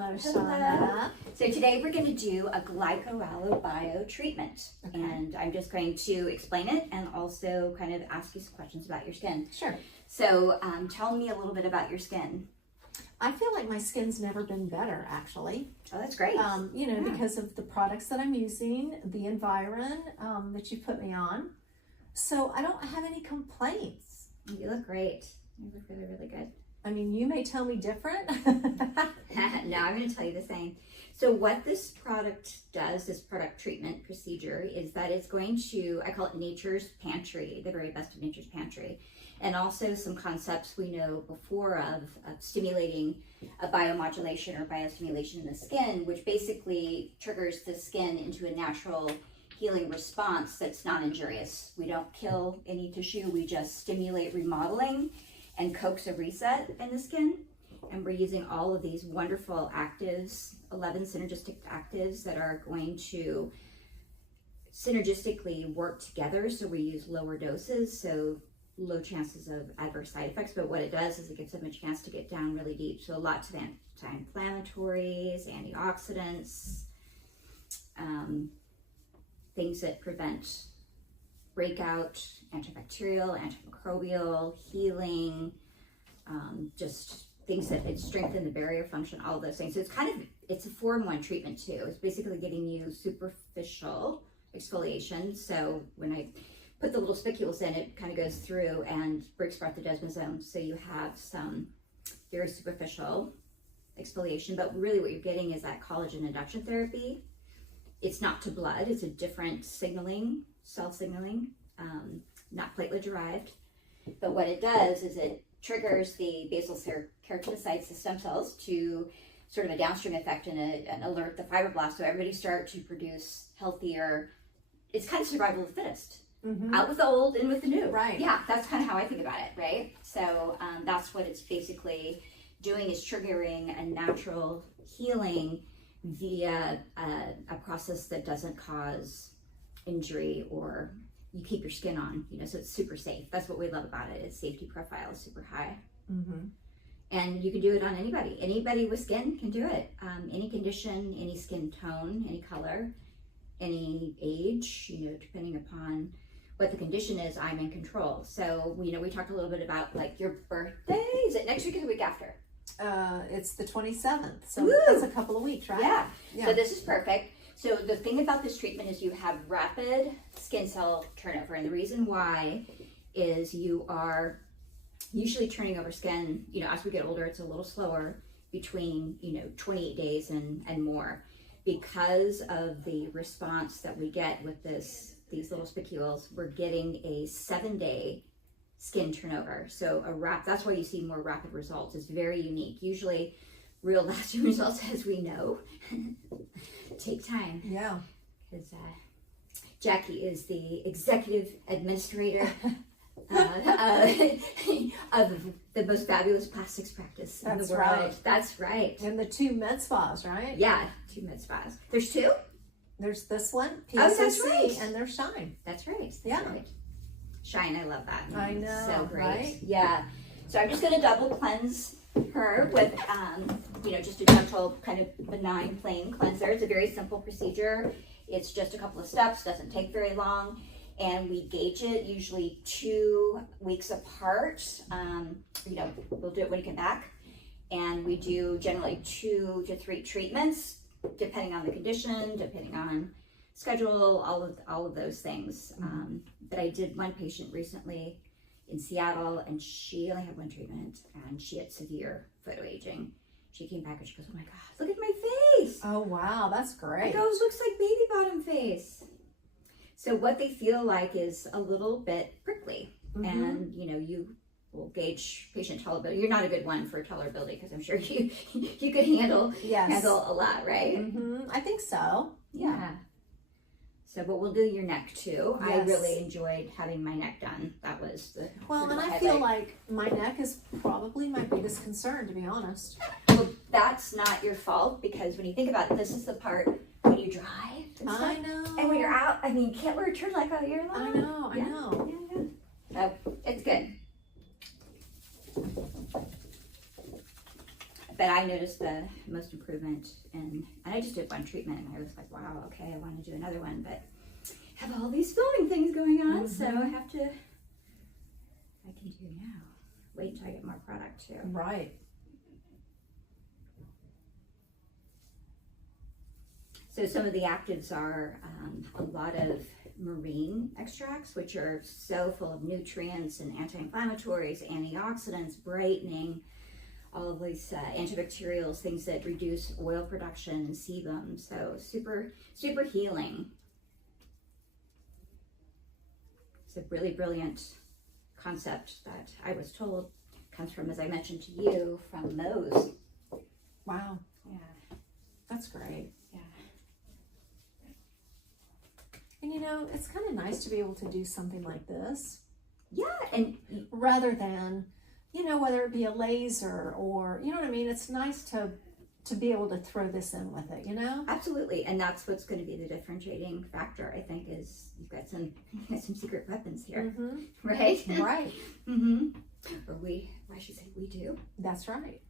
Hello, Shauna. So today we're going to do a GlycoAla Bio treatment. Okay. And I'm just going to explain it and also kind of ask you some questions about your skin. Sure. So tell me a little bit about your skin. I feel like my skin's never been better, actually. Oh, that's great. Because of the products that I'm using, the environ that you put me on. So I don't have any complaints. You look great. You look really, really good. I mean, you may tell me different. No, I'm going to tell you the same. So what this product does, this product treatment procedure, is that it's going to, I call it nature's pantry, the very best of nature's pantry. And also some concepts we know before of stimulating a biomodulation or biostimulation in the skin, which basically triggers the skin into a natural healing response that's non-injurious. We don't kill any tissue, we just stimulate remodeling and coax a reset in the skin. And we're using all of these wonderful actives, 11 synergistic actives that are going to synergistically work together. So we use lower doses, so low chances of adverse side effects. But what it does is it gives them a chance to get down really deep. So lots of anti-inflammatories, antioxidants, things that prevent breakout, antibacterial, antimicrobial, healing, just things that it strengthen the barrier function, all of those things. So it's a 4-in-1 treatment too. It's basically giving you superficial exfoliation. So when I put the little spicules in, it kind of goes through and breaks apart the desmosome. So you have some very superficial exfoliation, but really what you're getting is that collagen induction therapy. It's not to blood, it's a different signaling, cell signaling, not platelet derived. But what it does is it triggers the basal keratinocytes, the stem cells, to sort of a downstream effect and alert the fibroblasts. So everybody start to produce healthier, it's kind of survival of the fittest. Mm-hmm. Out with the old, in with the new. Right. Yeah, that's kind of how I think about it, right? So that's what it's basically doing, is triggering a natural healing via a process that doesn't cause injury, or you keep your skin on, so it's super safe. That's what we love about it. Its safety profile is super high. Mm-hmm. And you can do it on anybody. Anybody with skin can do it. Any condition, any skin tone, any color, any age, depending upon what the condition is, I'm in control. So, we talked a little bit about like your birthday. Is it next week or the week after? It's the 27th, so Woo! That's a couple of weeks, right? Yeah. So this is perfect. So the thing about this treatment is you have rapid skin cell turnover, and the reason why is you are usually turning over skin, as we get older, it's a little slower, between 28 days and more, because of the response that we get with these little spicules. We're getting a 7-day skin turnover. So that's why you see more rapid results. It's very unique. Usually real lasting results, as we know, take time. Yeah. Because Jackie is the executive administrator of the most fabulous plastics practice in the world. Right. That's right. And the 2 med spas, right? Yeah, 2 med spas. There's 2? There's this one, PSOC, that's right. and there's Shine. That's right. That's Yeah. right. Shine, I love that. I know, so great. right? Yeah. So I'm just going to double cleanse her with, just a gentle, kind of benign, plain cleanser. It's a very simple procedure. It's just a couple of steps, doesn't take very long, and we gauge it usually 2 weeks apart. We'll do it when you come back, and we do generally 2 to 3 treatments, depending on the condition, depending on schedule, all of those things. But I did one patient recently in Seattle, and she only had 1 treatment, and she had severe photoaging. She came back and she goes, "Oh my God, look at my face!" Oh wow, that's great. It goes, looks like baby bottom face. So what they feel like is a little bit prickly, and you will gauge patient tolerability. You're not a good one for tolerability, because I'm sure you could handle a lot, right? Mm-hmm. I think so. Yeah. So, but we'll do your neck too. Yes. I really enjoyed having my neck done. That was the and I feel like my neck is probably my biggest concern, to be honest. Well, that's not your fault, because when you think about it, this is the part when you drive. I know. And when you're out, you can't wear a turtleneck all year long. I know. So it's good. But but I noticed the most improvement, and I just did one treatment, and I was like, wow, okay, I want to do another one, but I have all these filming things going on, so I can do now. Wait until I get more product too. Right. So some of the actives are a lot of marine extracts, which are so full of nutrients and anti-inflammatories, antioxidants, brightening, all of these antibacterials, things that reduce oil production and sebum. So super, super healing. It's a really brilliant concept that I was told comes from, as I mentioned to you, from Moe's. Wow. Yeah. That's great. Yeah. And you know, it's kind of nice to be able to do something like this. Yeah, and rather than, you know, whether it be a laser or, you know what I mean? It's nice to be able to throw this in with it, you know? absolutely, and that's what's going to be the differentiating factor, I think, is you've got some secret weapons here, right? Right. Or I should say we do. That's right.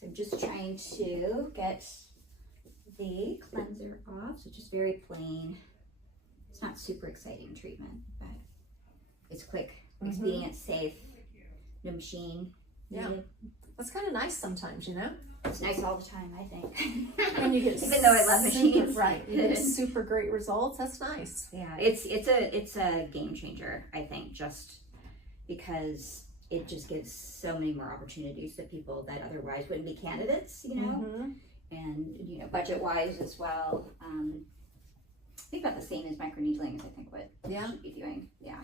So just trying to get the cleanser off, so just very plain. It's not super exciting treatment, but it's quick, expedient, safe, no machine. Yeah. needed. It's kind of nice sometimes, you know? It's nice all the time, I think. And you get even though I love machines, right? You get super great results. That's nice. Yeah, it's a game changer, I think, just because it just gives so many more opportunities to people that otherwise wouldn't be candidates, you know, and you know, budget wise as well. I think about the same as microneedling is I think what you should be doing. Yeah.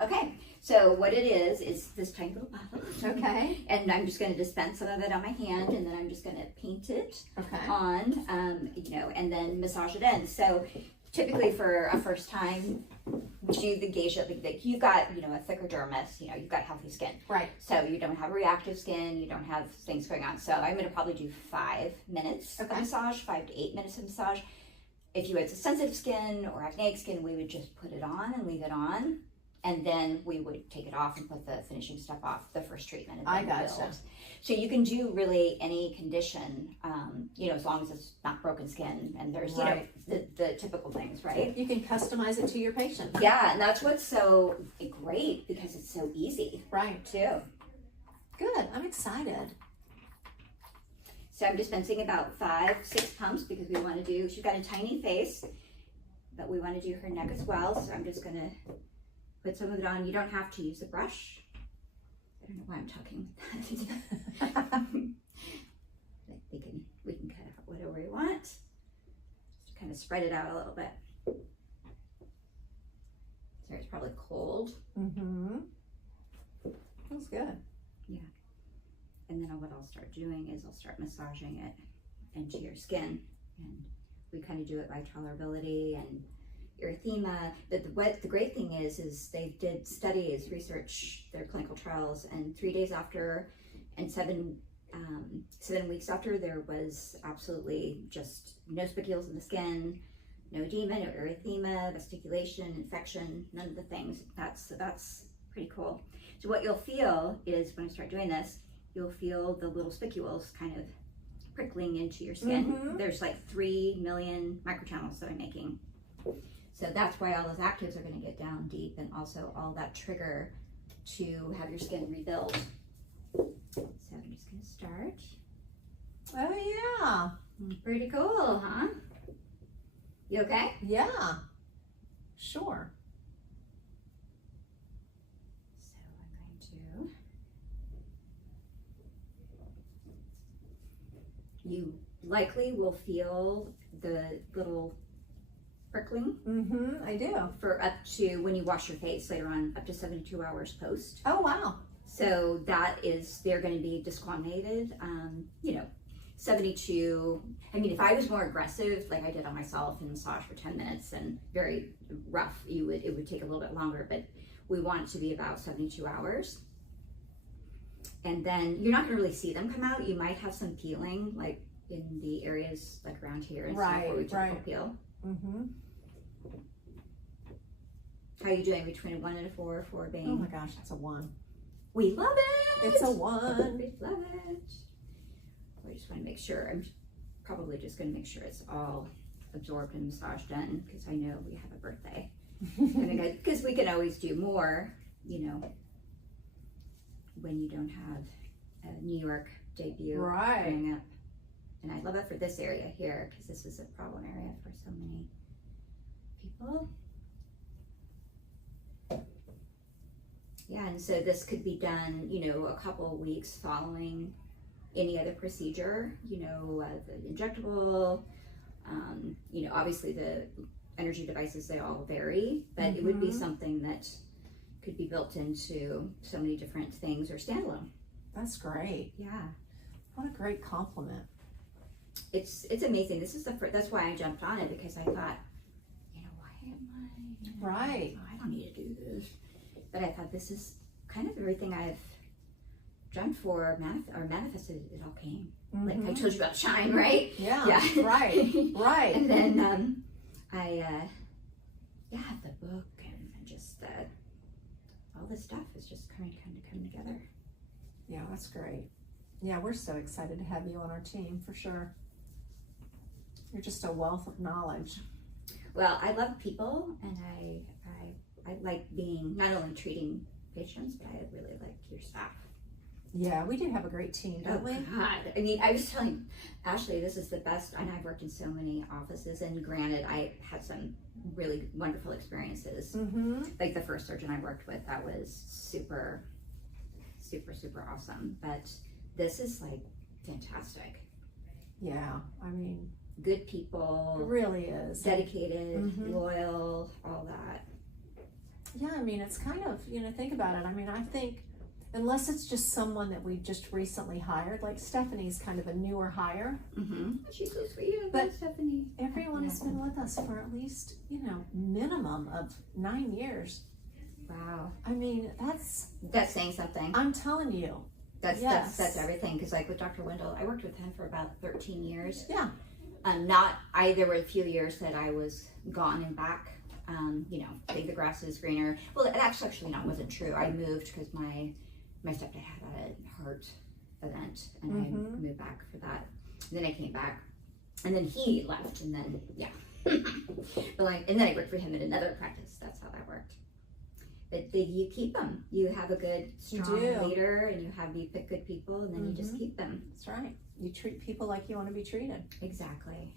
Okay. So what it is this tiny little bottle. Okay. And I'm just going to dispense some of it on my hand, and then I'm just going to paint it on, you know, and then massage it in. So typically for a first time, do the geisha, like you've got, you know, a thicker dermis, you know, you've got healthy skin. Right. So you don't have reactive skin, you don't have things going on. So I'm going to probably do 5 minutes of massage, 5 to 8 minutes of massage. If you had sensitive skin or acneic skin, we would just put it on and leave it on. And then we would take it off and put the finishing stuff off, the first treatment. And I gotcha. So you can do really any condition, you know, as long as it's not broken skin and there's, you know, the typical things, right? You can customize it to your patient. Yeah, and that's what's so great because it's so easy. Right. Too. Good. I'm excited. So I'm dispensing about 5-6 pumps because we want to do, she's got a tiny face, but we want to do her neck as well. So I'm just going to put some of it on. You don't have to use a brush. I don't know why I'm talking. We can cut out whatever we want. Just kind of spread it out a little bit. So it's probably cold. Feels good. Yeah. And then what I'll start doing is I'll start massaging it into your skin, and we kind of do it by tolerability and erythema. What the great thing is they did studies, research, their clinical trials, and 3 days after and 7 weeks after, there was absolutely just no spicules in the skin, no edema, no erythema, vesiculation, infection, none of the things. That's pretty cool. So what you'll feel is when I start doing this, you'll feel the little spicules kind of prickling into your skin. There's like 3 million microchannels that I'm making. So that's why all those actives are going to get down deep, and also all that trigger to have your skin rebuild. So I'm just going to start. Oh yeah. Pretty cool, huh? You okay? Yeah. Sure. So I'm going to... You likely will feel the little prickling. I do. For up to, when you wash your face later on, up to 72 hours post. Oh wow. So that is, they're going to be disquamated, you know, 72. I mean, if I was more aggressive, like I did on myself and massage for 10 minutes and very rough, it would take a little bit longer, but we want it to be about 72 hours. And then you're not going to really see them come out. You might have some peeling, like in the areas like around here and stuff where we typically peel. How are you doing? Between a 1 and a 4, 4 being? Oh my gosh, that's a 1. We love it. It's a 1. We love it. I just want to make sure. I'm probably just going to make sure it's all absorbed and massaged in because I know we have a birthday. Because we can always do more, you know, when you don't have a New York debut coming up. And I love it for this area here because this is a problem area for so many people. Yeah, and so this could be done, you know, a couple of weeks following any other procedure, you know, the injectable, you know, obviously the energy devices, they all vary, but it would be something that could be built into so many different things or standalone. That's great. Yeah. What a great compliment. It's amazing. This is that's why I jumped on it, because I thought, you know, why am I? You know, Right. I don't need to do this. But I thought this is kind of everything I've dreamt for, or manifested. It all came. Like I told you about Shine, right? Yeah. Yeah. Right. And then I have the book and just all this stuff is just kind of coming together. Yeah, that's great. Yeah, we're so excited to have you on our team for sure. You're just a wealth of knowledge. Well, I love people, and I like being not only treating patients, but I really like your staff. Yeah, we do have a great team, don't we? God, I mean, I was telling Ashley, this is the best, and I've worked in so many offices, and granted, I had some really wonderful experiences. Like the first surgeon I worked with, that was super, super, super awesome. But this is like fantastic. Yeah, I mean, good people. it really is. Dedicated, loyal, all that. Yeah, I mean, it's kind of, you know, think about it. I mean, I think unless it's just someone that we've just recently hired, like Stephanie's kind of a newer hire. She's so sweet. But Stephanie. Everyone has been with us for at least, you know, minimum of 9 years. Wow. I mean, that's saying something. I'm telling you. That's everything. Because like with Dr. Wendell, I worked with him for about 13 years. Yeah. There were a few years that I was gone and back. You know, I think the grass is greener. Well, it actually wasn't true. I moved because my stepdad had a heart event, and I moved back for that. And then I came back, and then he left, and then but and then I worked for him in another practice. That's how that worked. But you keep them. You have a good, strong leader, and you pick good people, and then you just keep them. That's right. You treat people like you want to be treated. Exactly.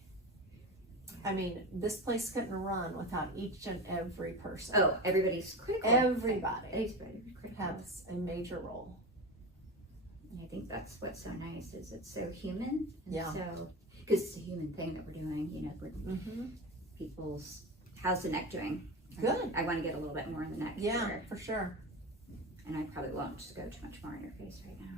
I mean, this place couldn't run without each and every person. Oh, everybody's critical. Everybody has a major role. And I think that's what's so nice, is it's so human. And so, because it's a human thing that we're doing, you know, people's, how's the neck doing? Good. I want to get a little bit more in the neck. Yeah, for sure. And I probably won't go too much more in your face right now.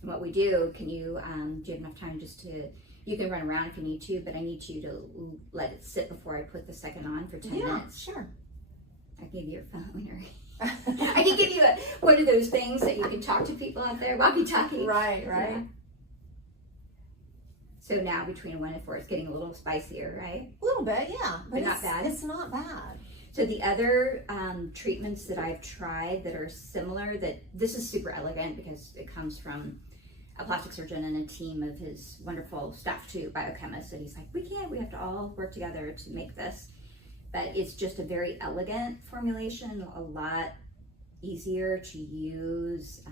And what we do, do you have enough time just to, you can run around if you need to, but I need you to let it sit before I put the second on for 10 minutes. Sure. I give you your phone, or I can give you one of those things that you can talk to people out there, walkie-talkie. Right. Yeah. So now between 1 and 4, it's getting a little spicier, right? A little bit, yeah. But not bad. It's not bad. So the other treatments that I've tried that are similar, that this is super elegant because it comes from a plastic surgeon and a team of his wonderful staff too, biochemists, and he's like, we have to all work together to make this. But it's just a very elegant formulation, a lot easier to use.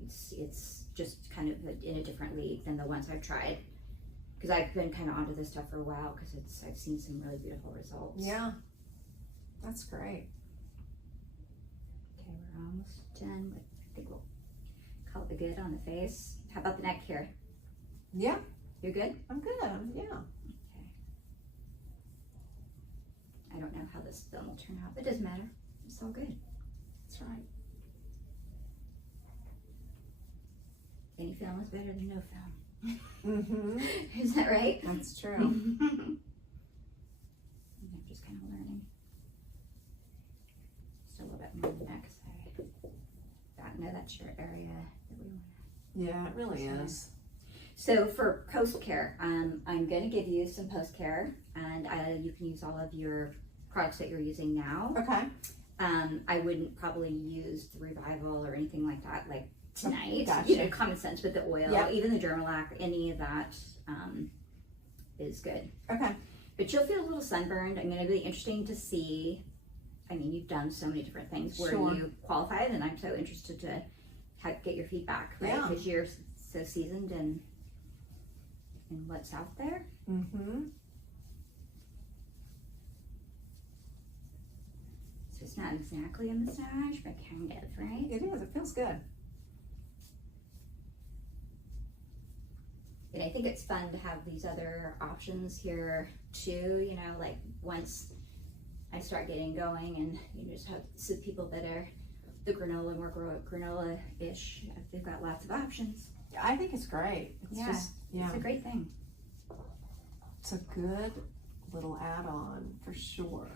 It's just kind of in a different league than the ones I've tried, because I've been kind of onto this stuff for a while, because I've seen some really beautiful results. Yeah, that's great. Okay, we're almost done with, I think we'll call it good on the face. How about the neck here? Yeah. You're good? I'm good, yeah. Okay. I don't know how this film will turn out, but it doesn't matter. It's all good. That's right. Any film is better than no film. Is that right? That's true. I'm just kind of learning. Just a little bit more in the neck, because I know that's your area that we want to. Yeah, it really is. So for post care, I'm going to give you some post care, and you can use all of your products that you're using now. Okay. I wouldn't probably use the Revival or anything like that, like tonight. Gotcha. You know, common sense with the oil, Yep. even the Dermalac, any of that is good. Okay. But you'll feel a little sunburned. I'm going to be interesting to see. I mean, you've done so many different things where Sure. you qualified, and I'm so interested to get your feedback, right? Yeah. Because you're so seasoned in what's out there. Mm-hmm. So it's not exactly a massage, but kind of, right? It is. It feels good. And I think it's fun to have these other options here too, you know, like once I start getting going and you just have some people that are the more granola-ish, they've got lots of options. I think it's great. It's Yeah. just, yeah. It's a great thing. It's a good little add-on for sure.